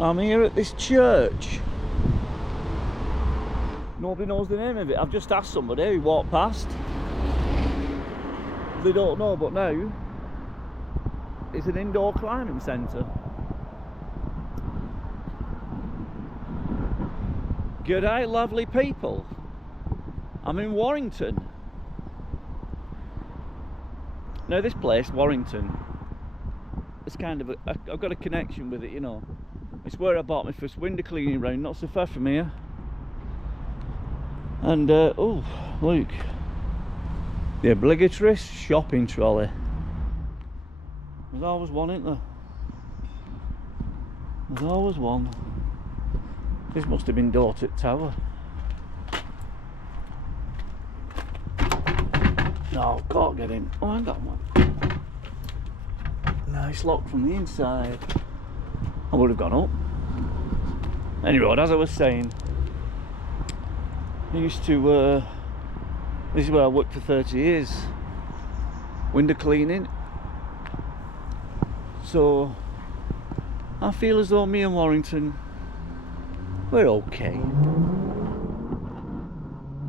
I'm here at this church. Nobody knows the name of it. I've just asked somebody who walked past. They don't know, but now it's an indoor climbing centre. G'day, lovely people. I'm in Warrington. Now this place, Warrington, it's kind of I've got a connection with it, you know. It's where I bought my first window cleaning round, not so far from here. And oh, look, the obligatory shopping trolley. There's always one, isn't there? There's always one. This must have been Dorset Tower. No, can't get in. Oh, I got one. No, it's locked from the inside. I would have gone up. Anyway, as I was saying, I used to, this is where I worked for 30 years, window cleaning. So, I feel as though me and Warrington, we're okay.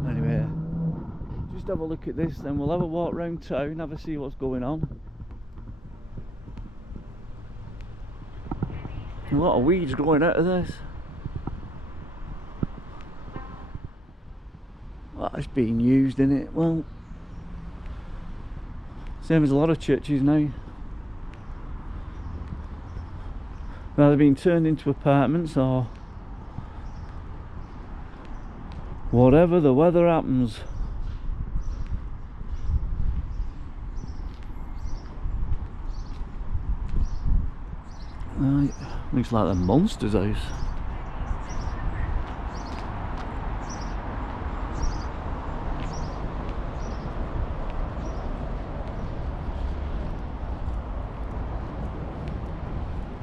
Anyway, just have a look at this, then we'll have a walk round town, have a see what's going on. A lot of weeds growing out of this. That's being used, isn't it? Well, same as a lot of churches now. Now they're being turned into apartments or whatever the weather happens. Looks like the monster's house.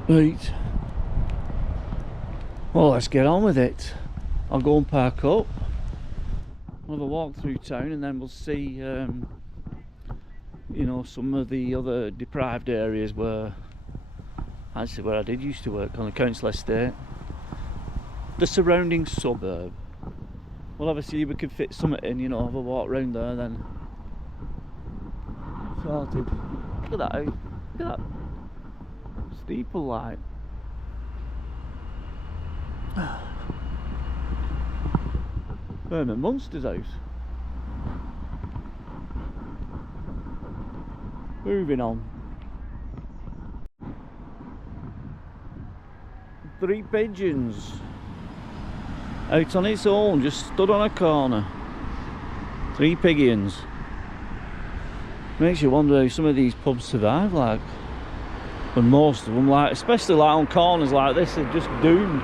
Right. Well, let's get on with it. I'll go and park up. We'll have a walk through town and then we'll see, you know, some of the other deprived areas where I did used to work on the council estate. The surrounding suburb. Well, obviously we could fit something in, you know, have a walk round there then. Sorted. Look at that house. Look at that steeple light. Herman Munster's house. Moving on. 3 pigeons out on its own, just stood on a corner. 3 pigeons. Makes you wonder how some of these pubs survive, like, when most of them, like, especially like on corners like this, are just doomed.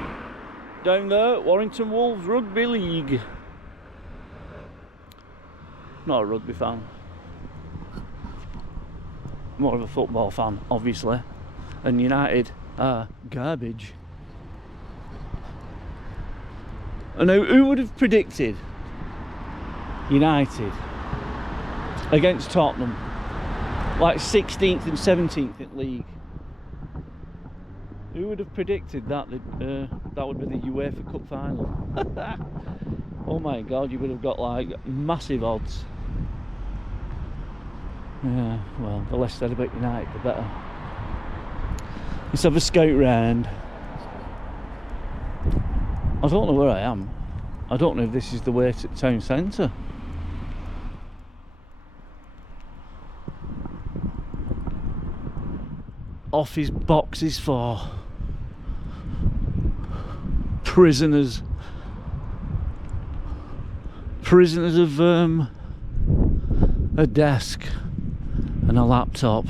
Down there, Warrington Wolves Rugby League. Not a rugby fan. More of a football fan, obviously. And United are garbage. And now, who would have predicted United against Tottenham, like 16th and 17th in league? Who would have predicted that that would be the UEFA Cup final? Oh my God, you would have got like massive odds. Yeah, well, the less said about United, the better. Let's have a scout round. I don't know where I am. I don't know if this is the way to the town centre. Office boxes for prisoners. Prisoners of a desk and a laptop.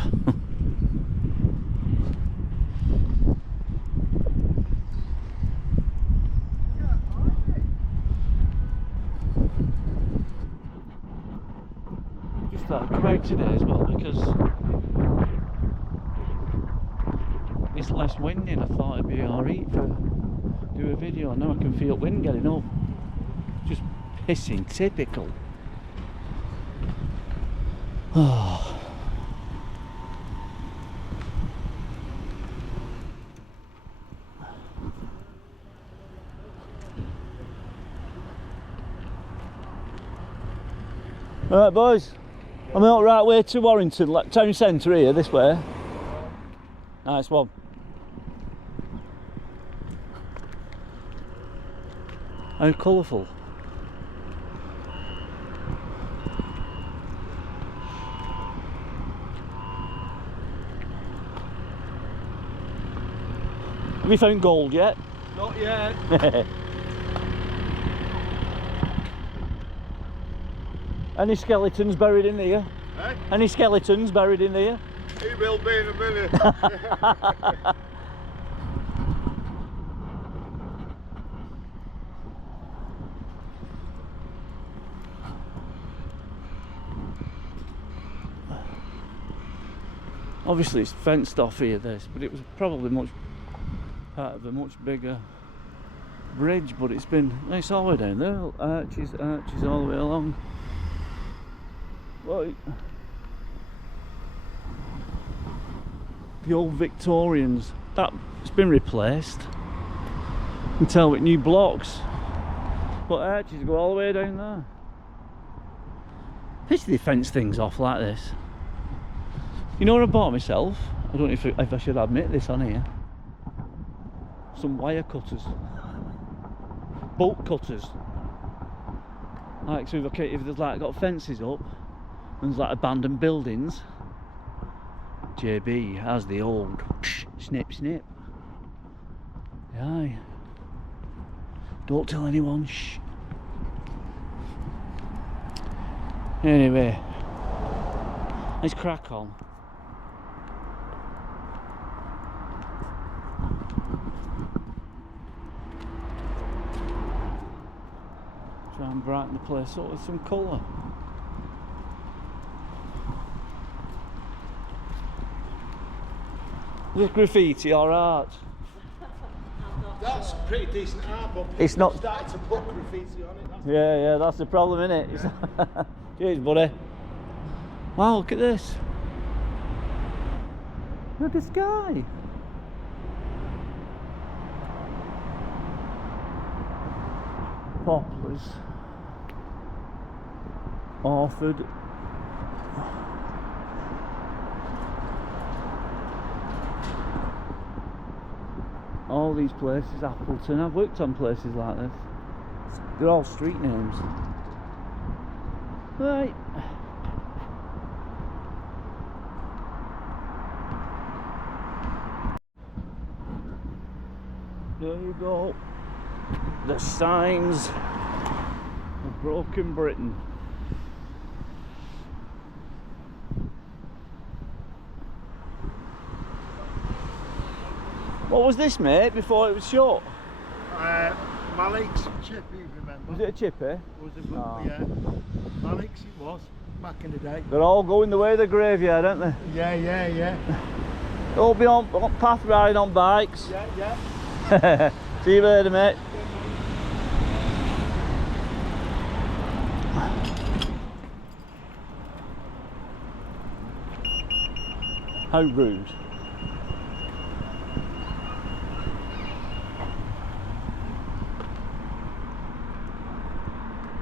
Just thought I'd come out today as well because it's less windy and I thought it'd be alright to do a video. Now I can feel wind getting up. Just pissing typical. Oh. Right, boys. I'm out right way to Warrington, like town centre here, this way. Nice one. How colourful. Have you found gold yet? Not yet. Any skeletons buried in here? Eh? Any skeletons buried in here? He will be in a minute. Obviously it's fenced off here, this, but it was probably much part of a much bigger bridge, but it's all the way down there, arches all the way along. Right. The old Victorians, it's been replaced. You can tell with new blocks, but arches go all the way down there. Pity they fence things off like this. You know what I bought myself? I don't know if I should admit this on here. Some wire cutters. Bolt cutters. Like, so if there's like got fences up and there's like abandoned buildings, JB has the old snip snip. Aye. Don't tell anyone, shh. Anyway, let's crack on. Try and brighten the place up with some colour. Is this graffiti or art? That's pretty decent art, but It's not. started to put graffiti on it. Yeah, that's the problem, isn't it? Cheers, buddy. Wow, look at this. Look at the sky. Poplars. Orford. All these places, Appleton. I've worked on places like this. They're all street names. Right. There you go. The signs of broken Britain. What was this, mate, before it was shut? Malik's chip, you remember? Was it a chippy? Was it? Oh. Yeah. Malik's it was, back in the day. They're all going the way of the graveyard, aren't they? Yeah. All be on path riding on bikes. Yeah. See you later, mate. How rude.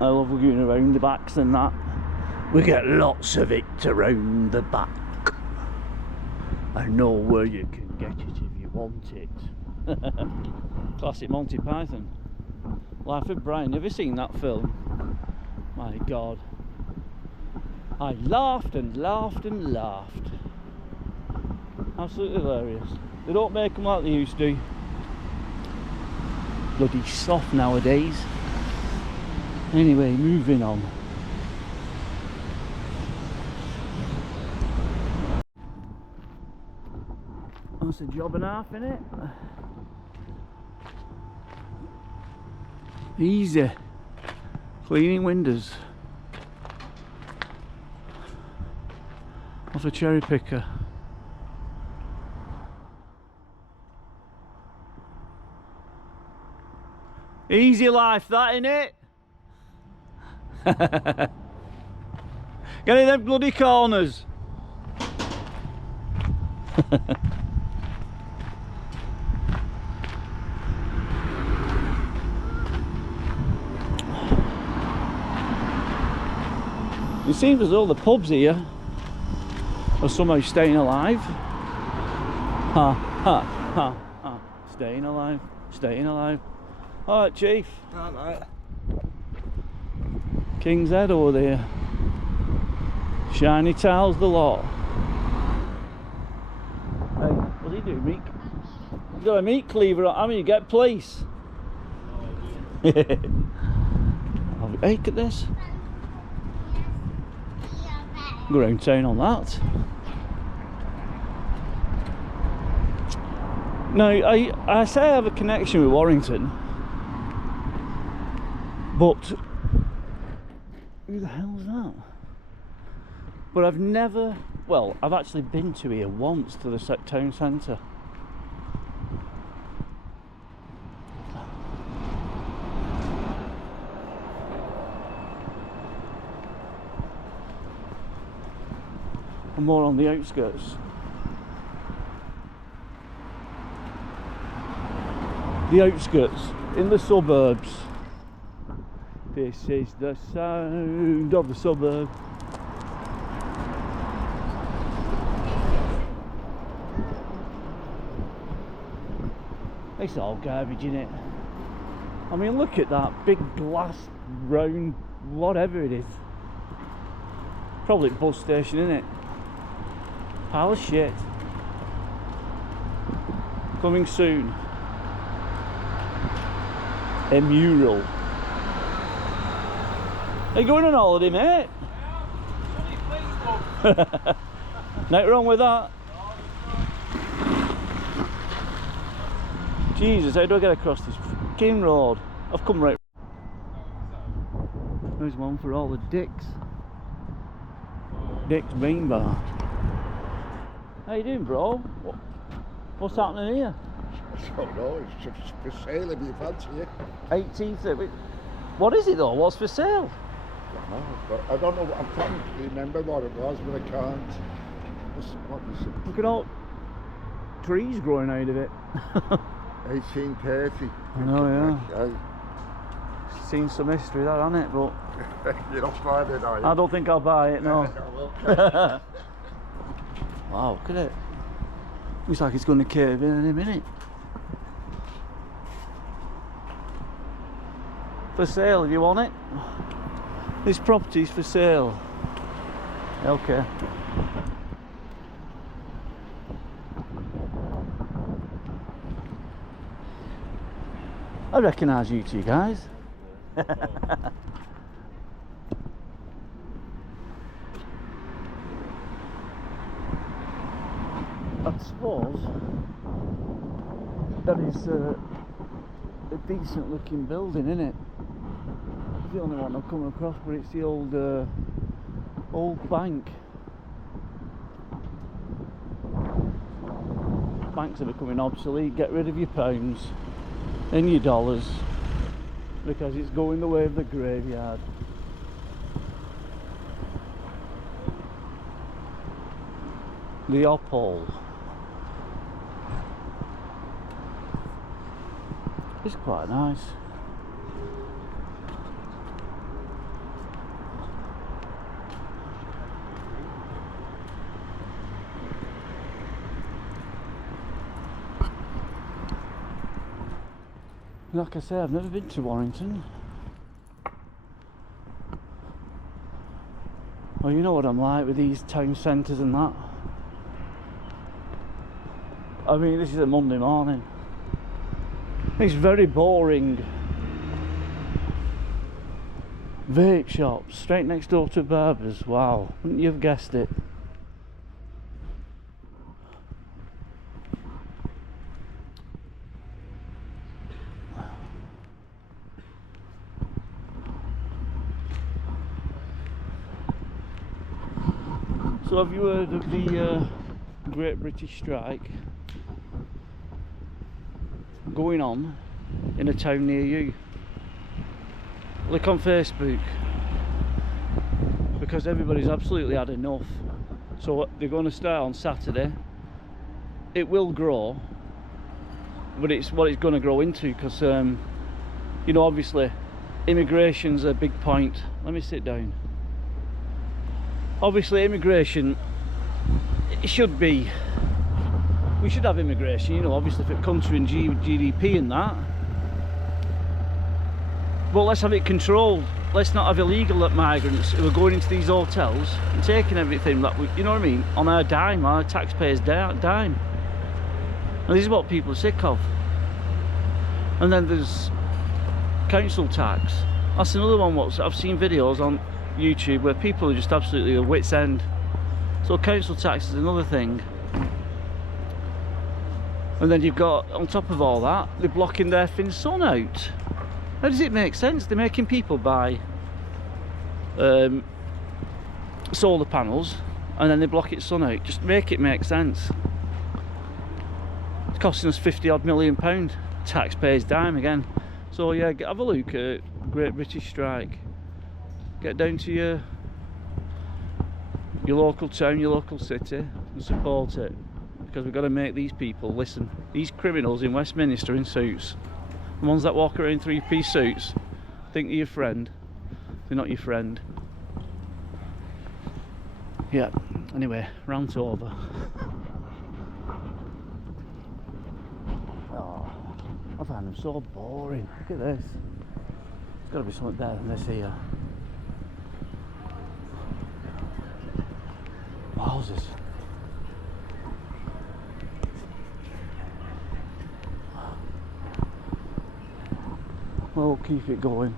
I love going around the backs and that. We get lots of it around the back. I know where you can get it if you want it. Classic Monty Python. Life of Brian. Have you seen that film? My God. I laughed and laughed and laughed. Absolutely hilarious. They don't make them like they used to. Bloody soft nowadays. Anyway, moving on. That's a job and a half, innit? Easy. Cleaning windows. Off a cherry picker. Easy life, that, innit? Get in them bloody corners. It seems as though the pubs here are somehow staying alive. Ha, ha, ha, ha. Staying alive, staying alive. Alright, Chief. Alright. King's Head over there. Shiny tiles the lot. Hey, what's he doing, Meek? He's got a meat cleaver on. How many you get, please? Hey, look at this. Go round town on that. Now, I say I have a connection with Warrington, but who the hell's that? But I've never, well, I've actually been to here once, to the town centre. I'm more on the outskirts. The outskirts, in the suburbs. This is the sound of the suburb. It's all garbage, innit? I mean, look at that big glass, round, whatever it is. Probably a bus station, innit? Pile of shit. Coming soon. A mural. Are you going on holiday, mate? Nothing wrong with that. Jesus, how do I get across this fucking road? I've come right. There's one for all the dicks. Dick's Bean Bar. How you doing, bro? What's happening here? I don't know, it's just for sale if you fancy it. 18th. What is it though? What's for sale? I don't know, I'm trying to remember what it was, but I can't. What was it? Look at all trees growing out of it. 1830. I know, yeah. Seen some history there, hasn't it? But You're not buying it, are you? I don't think I'll buy it, no. Wow, look at it. Looks like it's going to cave in a minute. For sale if you want it. This property's for sale. Okay. I recognise you two guys. I suppose that is a decent looking building, isn't it? It's the only one I've come across, but it's the old bank. Banks are becoming obsolete. Get rid of your pounds and your dollars because it's going the way of the graveyard. The Opal. It's quite nice. Like I say, I've never been to Warrington. Well, you know what I'm like with these town centres and that. I mean, this is a Monday morning. It's very boring. Vape shops straight next door to barbers. Wow, wouldn't you have guessed it? So have you heard of the Great British Strike going on in a town near you? Look on Facebook, because everybody's absolutely had enough. So they're going to start on Saturday. It will grow, but it's what it's going to grow into, because you know, obviously immigration's a big point. Let me sit down. obviously immigration, it should be, we should have immigration, you know, obviously for country and GDP and that. But let's have it controlled. Let's not have illegal migrants who are going into these hotels and taking everything that we, you know what I mean, on our dime, our taxpayers' dime. And this is what people are sick of. And then there's council tax. That's another one. I've seen videos on YouTube where people are just absolutely at wit's end. So council tax is another thing. And then you've got, on top of all that, they're blocking their fin sun out. How does it make sense? They're making people buy solar panels and then they block its sun out. Just make it make sense. It's costing us £50 million taxpayers' dime again. So yeah, have a look at Great British Strike. Get down to your local town, your local city, and support it, because we've got to make these people listen. These criminals in Westminster in suits, the ones that walk around in three-piece suits, think they're your friend. They're not your friend. Yeah, anyway, rant over. Oh, I find them so boring. Look at this. There's got to be something better than this here. Houses. Well, we'll keep it going.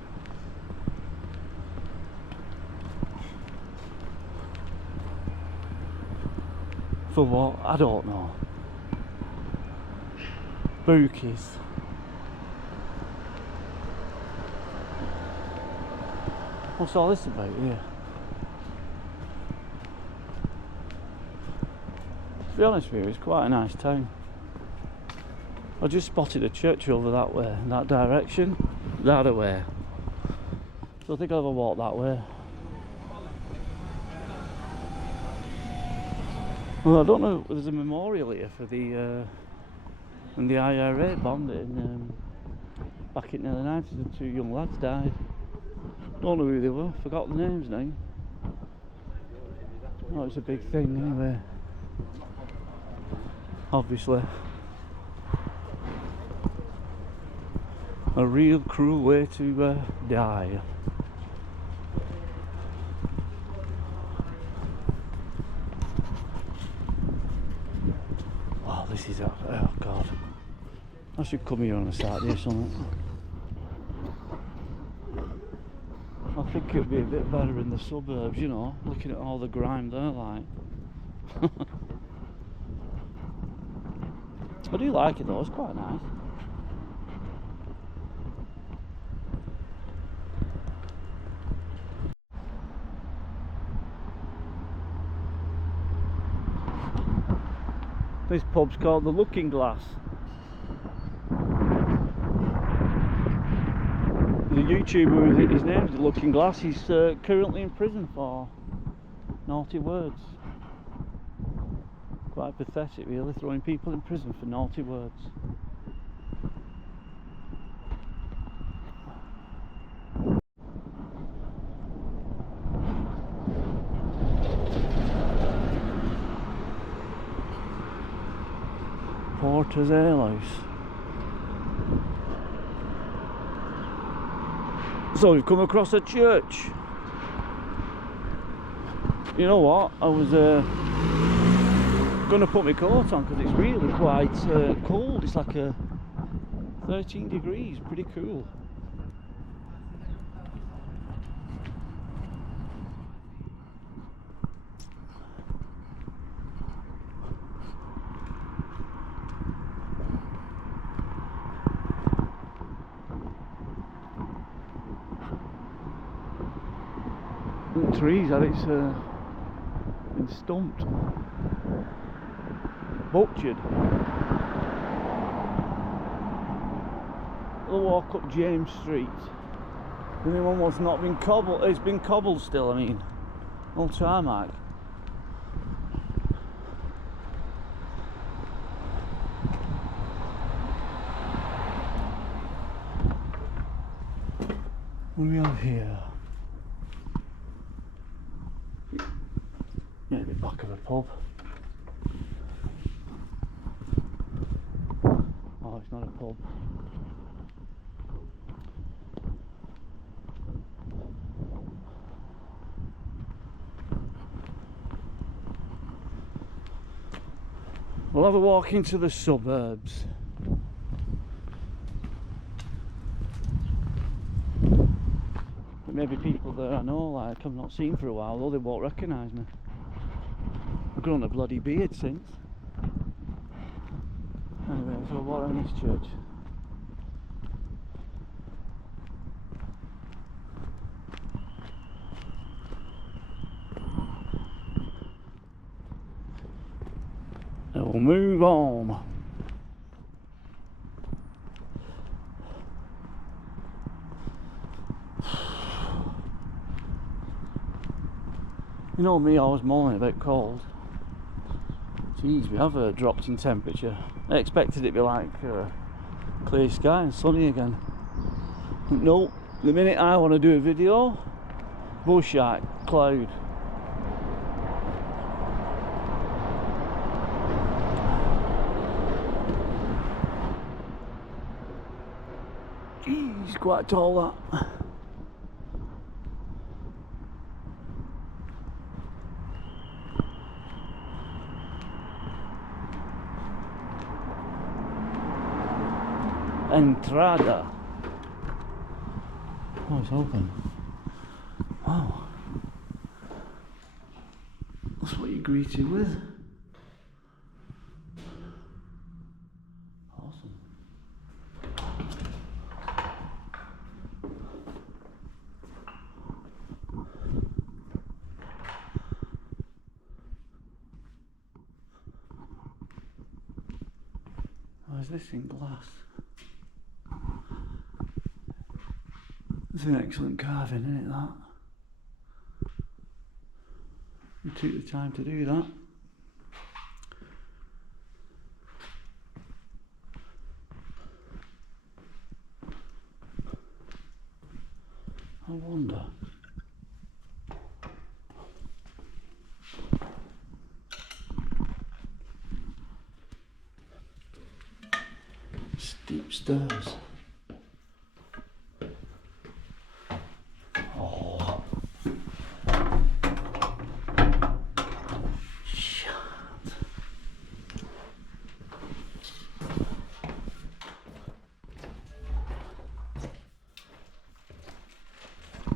For what? I don't know. Bookies. What's all this about here? To be honest with you, it's quite a nice town. I just spotted a church over that way, in that direction, that way. So I think I'll have a walk that way. Well, I don't know, there's a memorial here for the when the IRA bombed it in, back in the 90s, and 2 young lads died. Don't know who they were, forgot the names now. Oh, it's a big thing anyway. Obviously. A real cruel way to die. Wow, this is oh god. I should come here on a Saturday or something. I think it'd be a bit better in the suburbs, you know, looking at all the grime there, like. I do like it though, it's quite nice. This pub's called the Looking Glass. The YouTuber, his name's the Looking Glass, he's currently in prison for naughty words. Quite pathetic really, throwing people in prison for naughty words. Porter's Ale House. So we've come across a church. You know what, I was going to put my coat on because it's really quite cold. It's like 13 degrees, pretty cool. The trees that it's been stumped, butchered. We'll walk up James Street. The new one was not been cobbled. It's been cobbled still. I mean, no tarmac. What do we have here? maybe back of a pub. Oh, it's not a pub. We'll have a walk into the suburbs. There may be people that I know, like I've not seen for a while, though they won't recognise me. I've grown a bloody beard since. Anyway, so we'll walk around this church. Then we'll move on. You know me, I was moaning about cold. Jeez, we have dropped in temperature. I expected it to be like clear sky and sunny again. No, the minute I want to do a video, bushite, cloud. Jeez, quite tall that. Entrada. Oh, it's open. Wow. That's what you greeted with. Awesome. Oh, is this in glass? It's an excellent carving, isn't it, that? You took the time to do that. I wonder. Steep stairs.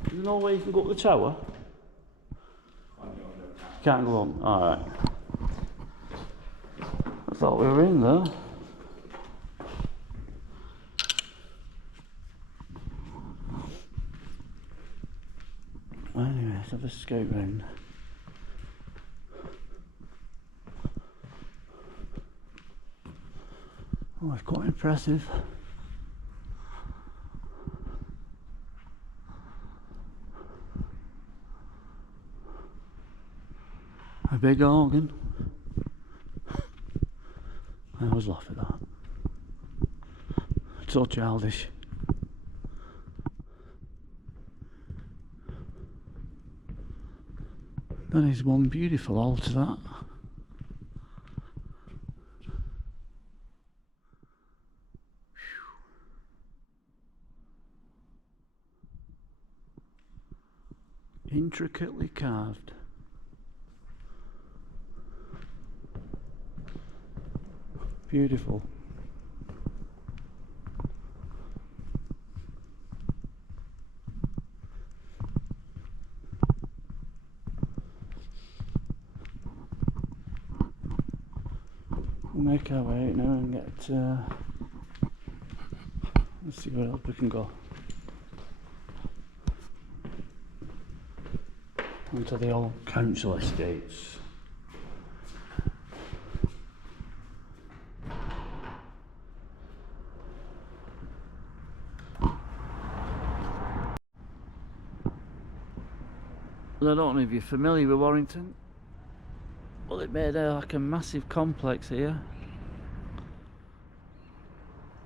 There's no way you can go up the tower? Can't go up? Alright. I thought we were in there. Anyway, let's have a scout round. Oh, it's quite impressive. A big organ. I always laugh at that. It's so childish. That is one beautiful altar, that. Intricately carved. Beautiful. We'll make our way out now and get let's see where else we can go. Onto the old council estates. I don't know if you're familiar with Warrington. Well, it made like a massive complex here.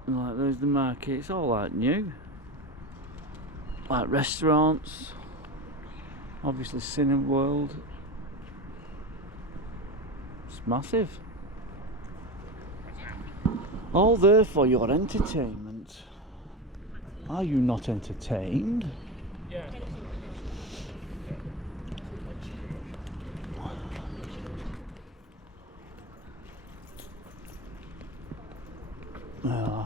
And like there's the market, it's all like new. Like restaurants, obviously Cinema World. massive. All there for your entertainment. Are you not entertained? Yeah. Yeah.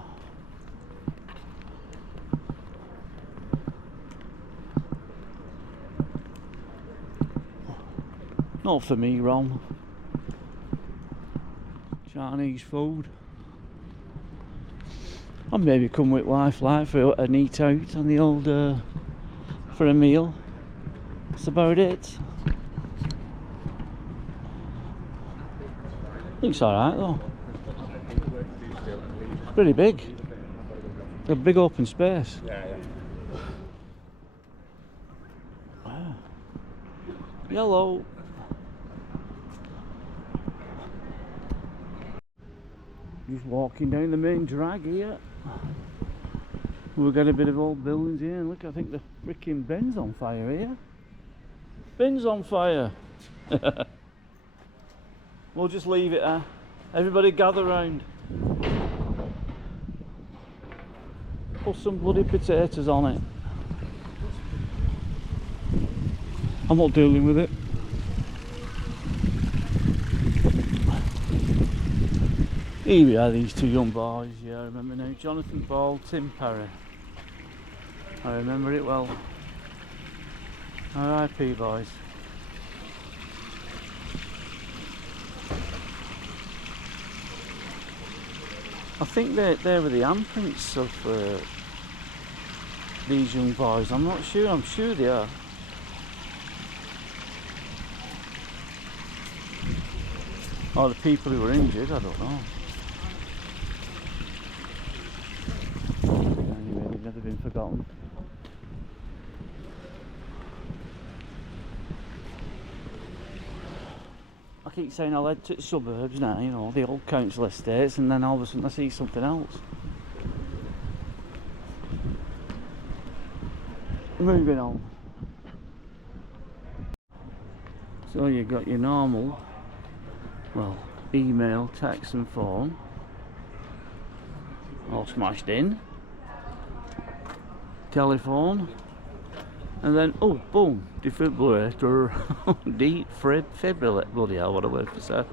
Not for me, Ron. Chinese food. I'd maybe come with wife like for a night out on the old for a meal. That's about it. Looks alright though. Pretty big. A big open space. Yeah. Wow. Yellow. Just walking down the main drag here. We've got a bit of old buildings here, and look, I think the freaking bin's on fire here. Bin's on fire. We'll just leave it there. Everybody gather round. Put some bloody potatoes on it. I'm not dealing with it. Here we are, these two young boys. Yeah, I remember now. Jonathan Ball, Tim Perry. I remember it well. R.I.P. boys. I think they were the handprints of these young boys. I'm not sure. I'm sure they are. Or the people who were injured. I don't know. Anyway, they've never been forgotten. I keep saying I'll head to the suburbs now, you know, the old council estates, and then all of a sudden I see something else. Moving on. So you've got your normal, well, email, text and phone. All smashed in. Telephone. And then, oh, boom, defibrillator. Defibrillator. Bloody hell, what a word for say.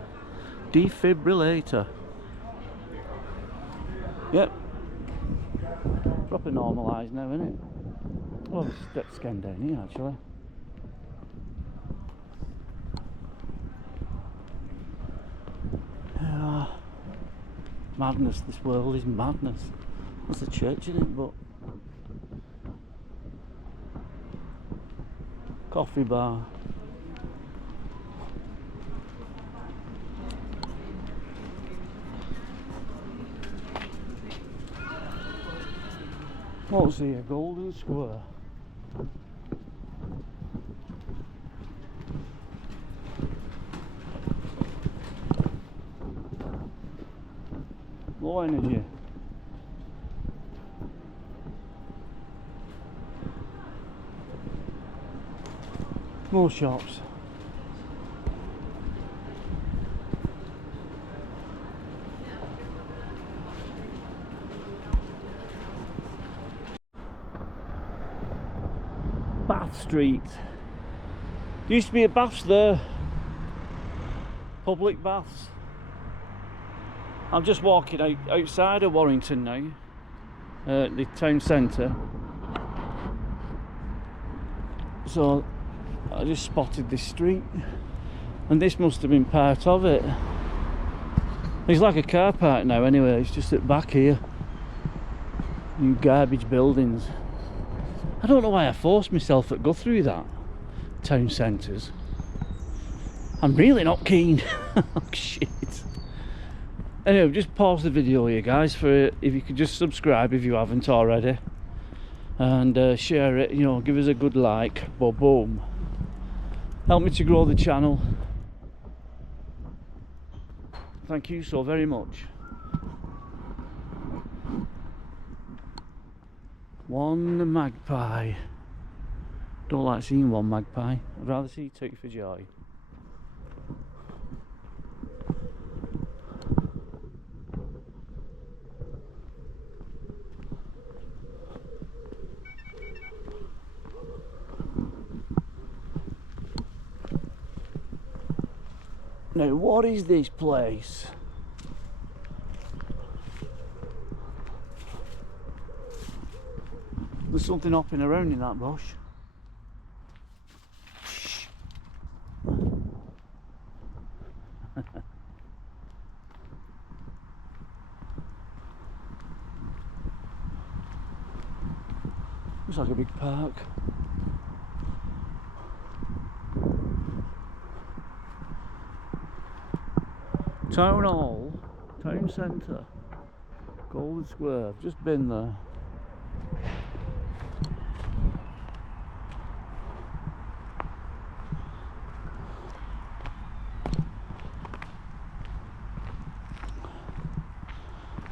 Defibrillator. Yep. Proper normalised now, isn't it? Oh, there's steps going down here, actually. Yeah. Madness, this world is madness. There's a church in it, but... Coffee bar. What's here? Golden Square. Low energy. More shops. Bath Street. There used to be a baths there. Public baths. I'm just walking outside of Warrington now. The town centre. So I just spotted this street, and this must have been part of it. It's like a car park now anyway, it's just at back here. New garbage buildings. I don't know why I forced myself to go through that. Town centres. I'm really not keen. Oh shit. Anyway, just pause the video here guys, for if you could just subscribe if you haven't already. And share it, you know, give us a good like. Boom. Help me to grow the channel. Thank you so very much. One magpie. Don't like seeing one magpie. I'd rather see two for joy. Now, what is this place? There's something hopping around in that bush. Shh. Looks like a big park. Town Hall, Town Centre, Golden Square. I've just been there.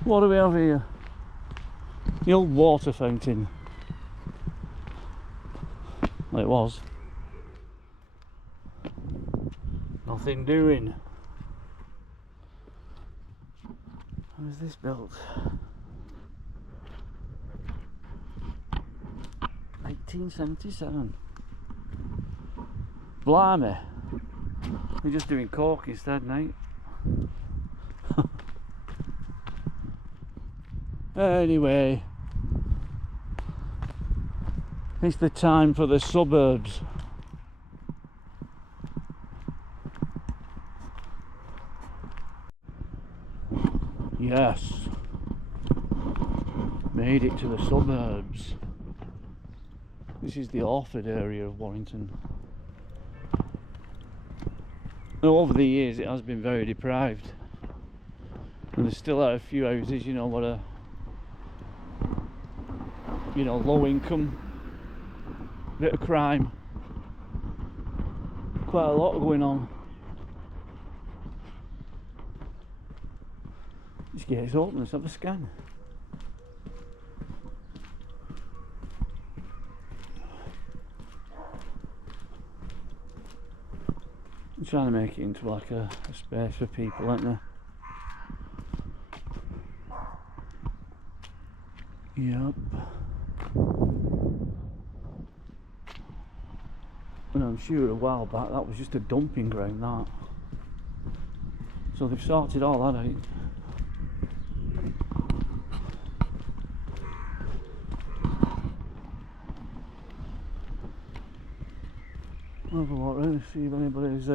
What do we have here? The old water fountain. Well, it was. Nothing doing. How was this built? 1877. Blimey. We're just doing cork instead, mate. Anyway, it's the time for the suburbs. Yes, made it to the suburbs. This is the Orford area of Warrington. Now, over the years it has been very deprived, and there's still a few houses, you know, what are, you know, low income, bit of crime, quite a lot going on. This gate's open, let's have a scan. I'm trying to make it into like a space for people, aren't they? Yep. And I'm sure a while back that was just a dumping ground, that. So they've sorted all that out. I'll have a walk around and see if anybody's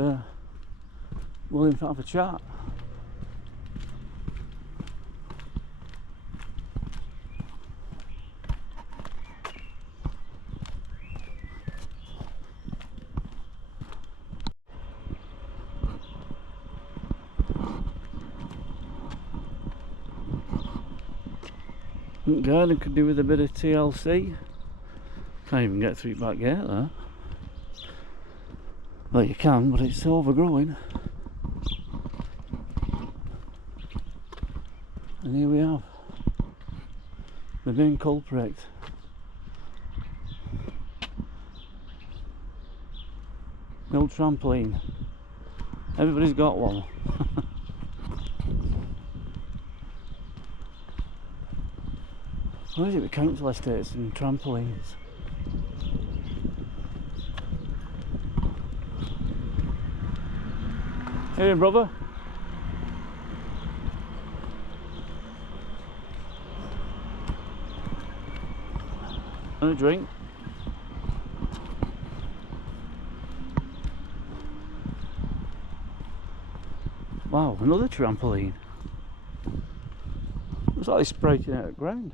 willing to have a chat. Garden could do with a bit of TLC. Can't even get through back gate there. Well, you can, but it's overgrowing. And here we have the main culprit. No trampoline. Everybody's got one. What is it with council estates and trampolines? Hey, brother. And a drink. Wow, another trampoline. Looks like it's sprouting out of the ground.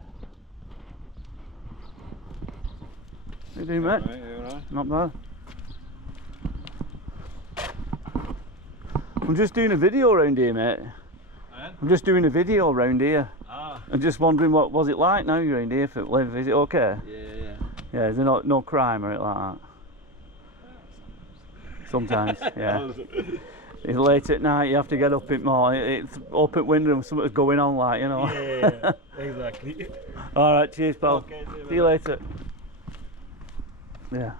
How you doing, mate? Right. Not bad. I'm just doing a video around here, mate. I'm just doing a video around here. Ah. I'm just wondering what was it like now you're around here for live. Is it okay? Yeah. Yeah, is there no crime or anything like that? Sometimes, yeah. It's late at night, you have to get up it more. It's open window and something's going on, like, you know. Yeah, exactly. Alright, cheers, pal. Okay, see you later. Yeah.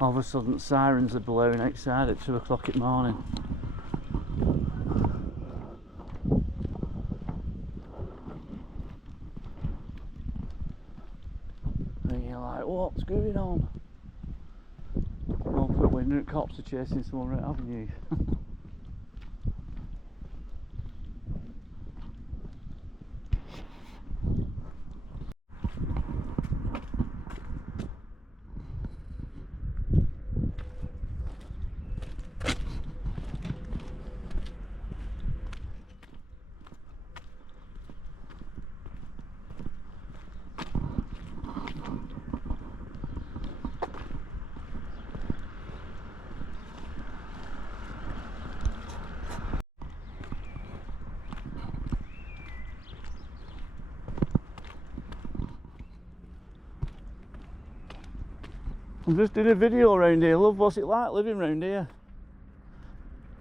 All of a sudden sirens are blowing outside at 2 o'clock in the morning. And you're like, what's going on? Open the window and cops are chasing someone right, haven't you? I'm just doing a video around here, love. What's it like living around here?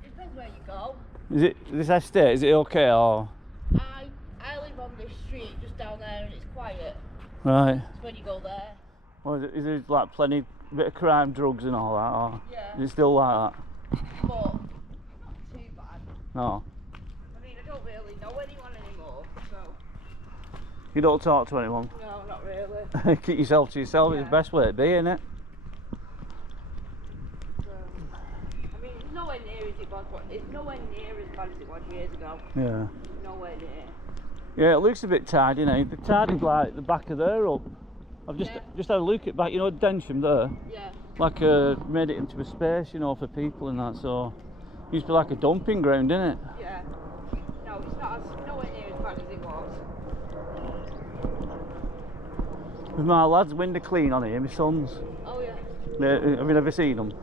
It depends where you go. Is it this estate? Is it okay or? I live on this street just down there and it's quiet. Right. It's when you go there. Well, is there like plenty bit of crime, drugs and all that, or Yeah. is it still like that? But not too bad. No. I mean, I don't really know anyone anymore, so You don't talk to anyone. no, not really. Keep yourself to yourself. It's the best way to be, isn't it? I mean, it's nowhere near as it was. It's nowhere near as bad as it was years ago. Yeah. Nowhere near. Yeah, it looks a bit tidy now. The tidied like the back of there up. I've just had a look at back. You know, Densham there. Yeah. Like made it into a space, you know, for people and that. So used to be like a dumping ground, didn't it? Yeah. No, it's not. Nowhere near as bad as it was. With my lad's window clean on here, my son's. Oh yeah. Have you ever seen them?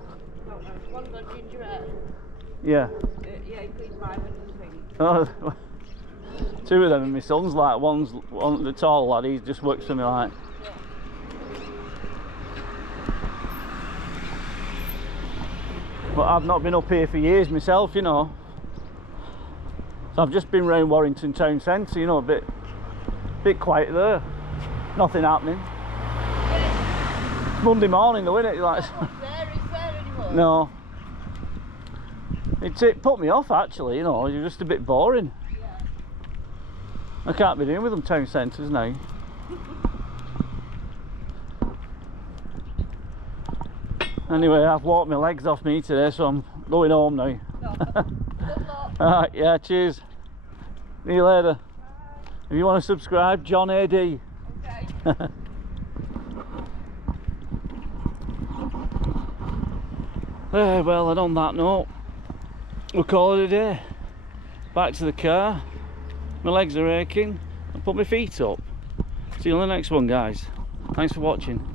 No, no. One's got ginger hair. Yeah. Yeah, he cleans my windows and things. Oh, two of them and my son's like one's the tall lad. He just works for me like. Yeah. But I've not been up here for years myself, you know. So I've just been round Warrington town centre, you know, a bit quiet there. Nothing happening. Yeah. Monday morning though, isn't it? Like, Is there anymore? no. It put me off actually, you know, you're just a bit boring. Yeah. I can't be doing with them town centres now. Anyway, I've walked my legs off me today, so I'm going home now. No. Good luck. Alright, yeah, cheers. See you later. Bye. If you want to subscribe, John AD. Okay. Well, and on that note, we'll call it a day. Back to the car. My legs are aching. I'll put my feet up. See you on the next one, guys. Thanks for watching.